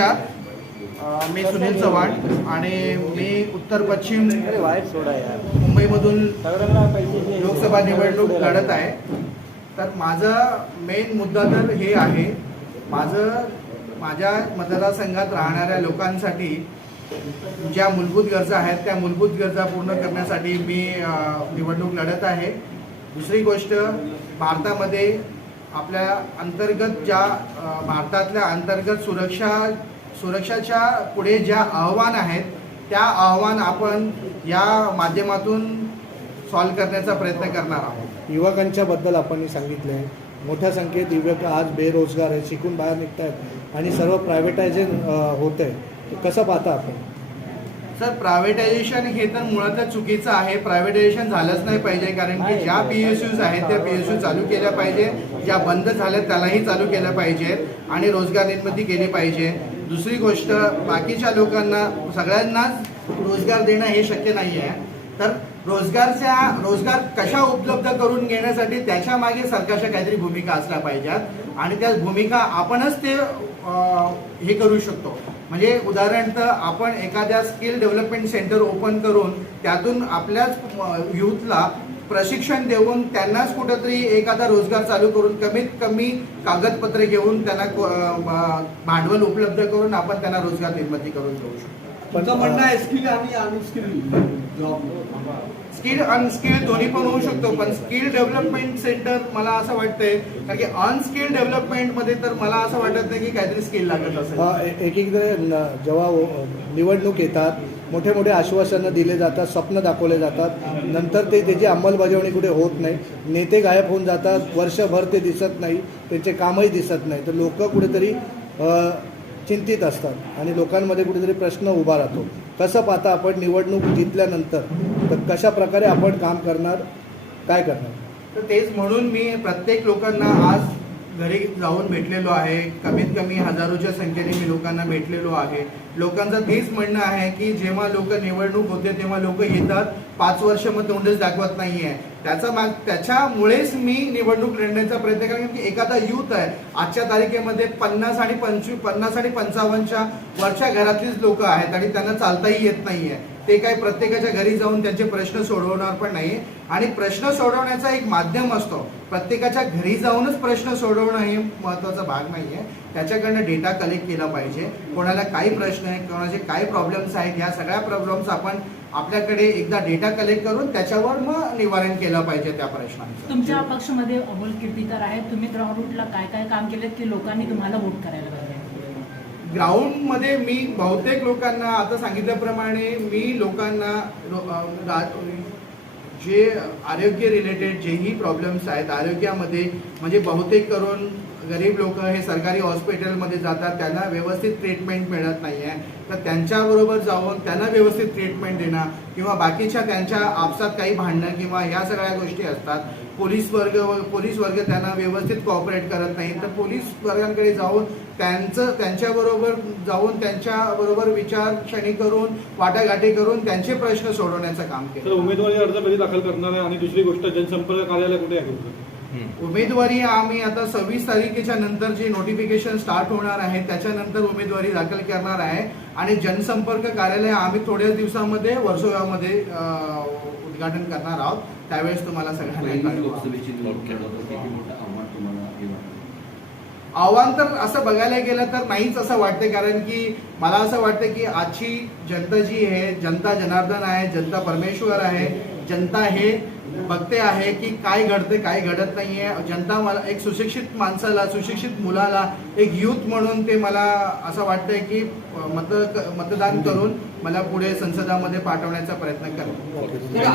मी सुनील चव्हाण आणि मी उत्तर पश्चिम मुंबईमधून लोकसभा निवडणूक लढत आहे तर माझा मेन मुद्दा तर हे आहे माझं माझ्या मतदारसंघात राहणाऱ्या लोकांसाठी ज्या मूलभूत गरजा आहेत त्या मूलभूत गरजा पूर्ण करण्यासाठी मी निवडणूक लढत आहे दुसरी गोष्ट भारतामध्ये आपल्या अंतर्गत ज्या भारतातल्या अंतर्गत सुरक्षा सुरक्षाच्या पुढे ज्या आव्हान आहेत त्या आव्हान आपण या माध्यमातून सॉल्व करण्याचा प्रयत्न करणार आहोत युवकांच्या बद्दल आपण सांगितलं आहे मोठ्या संख्येत युवक आज बेरोजगार आहे शिकून बाहेर निघत आहेत आणि सर्व प्रायव्हेटायझेशन होत आहे कसं पाहता आपण सर प्रायव्हेटायझेशन हे तर मुळातच चुकीचं आहे प्रायव्हेटायझेशन झालंच नाही पाहिजे कारण की ज्या पी एस यूज आहेत त्या पी एस यू चालू केल्या पाहिजे ज्या बंद झाल्या त्यालाही चालू केल्या पाहिजे आणि रोजगार निर्मिती केली पाहिजे दुसरी गोष्ट बाकीच्या लोकांना सगळ्यांनाच रोजगार देणं हे शक्य नाही आहे तर रोजगारच्या रोजगार कशा उपलब्ध करून घेण्यासाठी त्याच्या मागे सरकारच्या काहीतरी भूमिका असल्या पाहिजेत आणि त्या भूमिका आपणच ते हे करू शकतो म्हणजे उदाहरणार्थ आपण एखाद्या स्किल डेव्हलपमेंट सेंटर ओपन करून त्यातून आपल्याच यूथला प्रशिक्षण देऊन त्यांनाच कुठंतरी एखादा रोजगार चालू करून कमीत कमी कागदपत्रे घेऊन त्यांना भांडवल उपलब्ध करून आपण त्यांना रोजगार निर्मिती करून देऊ शकतो स्किल आणि अनस्किल स्किल अनस्किल दोन्ही पण होऊ शकतो पण स्किल डेव्हलपमेंट सेंटर मला असं वाटतंय कारण की अनस्किल डेव्हलपमेंट मध्ये तर मला असं वाटत नाही की काहीतरी स्किल लागत असेल एक जेव्हा निवडणूक येतात मोठे मोठे आश्वासनं दिले जातात स्वप्न दाखवले जातात नंतर ते त्याची अंमलबजावणी कुठे होत नाही नेते गायब होऊन जातात वर्षभर ते दिसत नाही त्यांचे कामही दिसत नाही तर लोक कुठेतरी चिंतित असतात आणि लोकांमध्ये कुठेतरी प्रश्न उभा राहतो कसं पाहता आपण निवडणूक जिंकल्यानंतर तर कशा प्रकारे आपण काम करणार काय करणार तर तेच म्हणून मी प्रत्येक लोकांना आज घरी जाऊन भेटलेलो आहे कमीत कमी हजारोच्या संख्येने मी लोकांना भेटलेलो आहे लोकांचं तेच म्हणणं आहे की जेव्हा लोक निवडणूक होते तेव्हा लोक येतात पाच वर्ष मग तोंडच दाखवत नाही आहे त्याचा माग त्याच्यामुळेच मी निवडणूक लढण्याचा प्रयत्न करेन की एखादा युथ आहे आजच्या तारखेमध्ये पन्नास आणि पंचवीस पन्नास आणि पंचावन्नच्या वरच्या घरातलीच लोक आहेत आणि त्यांना चालताही येत नाही आहे ते काही प्रत्येकाच्या घरी जाऊन त्यांचे प्रश्न सोडवणार पण नाही आणि प्रश्न सोडवण्याचा एक माध्यम असतो प्रत्येकाच्या घरी जाऊनच प्रश्न सोडवणं हे महत्त्वाचा भाग नाही आहे त्याच्याकडनं डेटा कलेक्ट केला पाहिजे कोणाला काही प्रश्न आहे कोणाचे काय प्रॉब्लेम्स आहेत या सगळ्या प्रॉब्लेम्स आपण आपल्याकडे एकदा डेटा कलेक्ट करून त्याच्यावर मग निवारण केलं पाहिजे त्या प्रश्नांचं तुमच्या पक्षामध्ये अमोल किर्तीकर आहेत तुम्ही ग्राउंड रूटला काय काय काम केलेत की लोकांनी तुम्हाला वोट करायला पाहिजे ग्राउंडमध्ये मी बहुतेक लोकांना आता सांगितल्याप्रमाणे मी लोकांना जे आरोग्य रिलेटेड जेही प्रॉब्लेम्स आहेत आरोग्यामध्ये म्हणजे बहुतेक करून गरीब लोक हे सरकारी हॉस्पिटलमध्ये जातात त्यांना व्यवस्थित ट्रीटमेंट मिळत नाही आहे तर त्यांच्याबरोबर जाऊन त्यांना व्यवस्थित ट्रीटमेंट देणं किंवा बाकीच्या त्यांच्या आपसात काही भांडणं किंवा ह्या सगळ्या गोष्टी असतात पोलीस वर्ग पोलीस वर्ग त्यांना व्यवस्थित कॉपरेट करत नाही तर पोलीस वर्गांकडे जाऊन त्यांचं त्यांच्याबरोबर जाऊन त्यांच्याबरोबर विचार विचारक्षणी करून वाटाघाटी करून त्यांचे प्रश्न सोडवण्याचं काम केलं उमेदवारी अर्ज कधी दाखल करणार आहे आणि दुसरी गोष्ट जनसंपर्क कार्यालय कुठे आहे उमेदवारी आम्ही आता सव्वीस तारखेच्या नंतर जी नोटिफिकेशन स्टार्ट होणार आहे त्याच्यानंतर उमेदवारी दाखल करणार आहे आणि जनसंपर्क कार्यालय आम्ही थोड्याच दिवसामध्ये वर्सोव्यामध्ये उद्घाटन करणार आहोत त्यावेळेस तुम्हाला सगळ्यांना आव्हान तर असं बघायला गेलं तर नाहीच असं वाटते कारण की मला असं वाटतं की आजची जनता जी आहे जनता जनार्दन आहे जनता परमेश्वर आहे जनता हे बघते आहे की काय घडते काय घडत नाहीये जनता मला एक सुशिक्षित माणसाला सुशिक्षित मुलाला एक युथ म्हणून ते मला असं वाटतंय की मत मतदान करून मला पुढे संसदामध्ये पाठवण्याचा प्रयत्न करा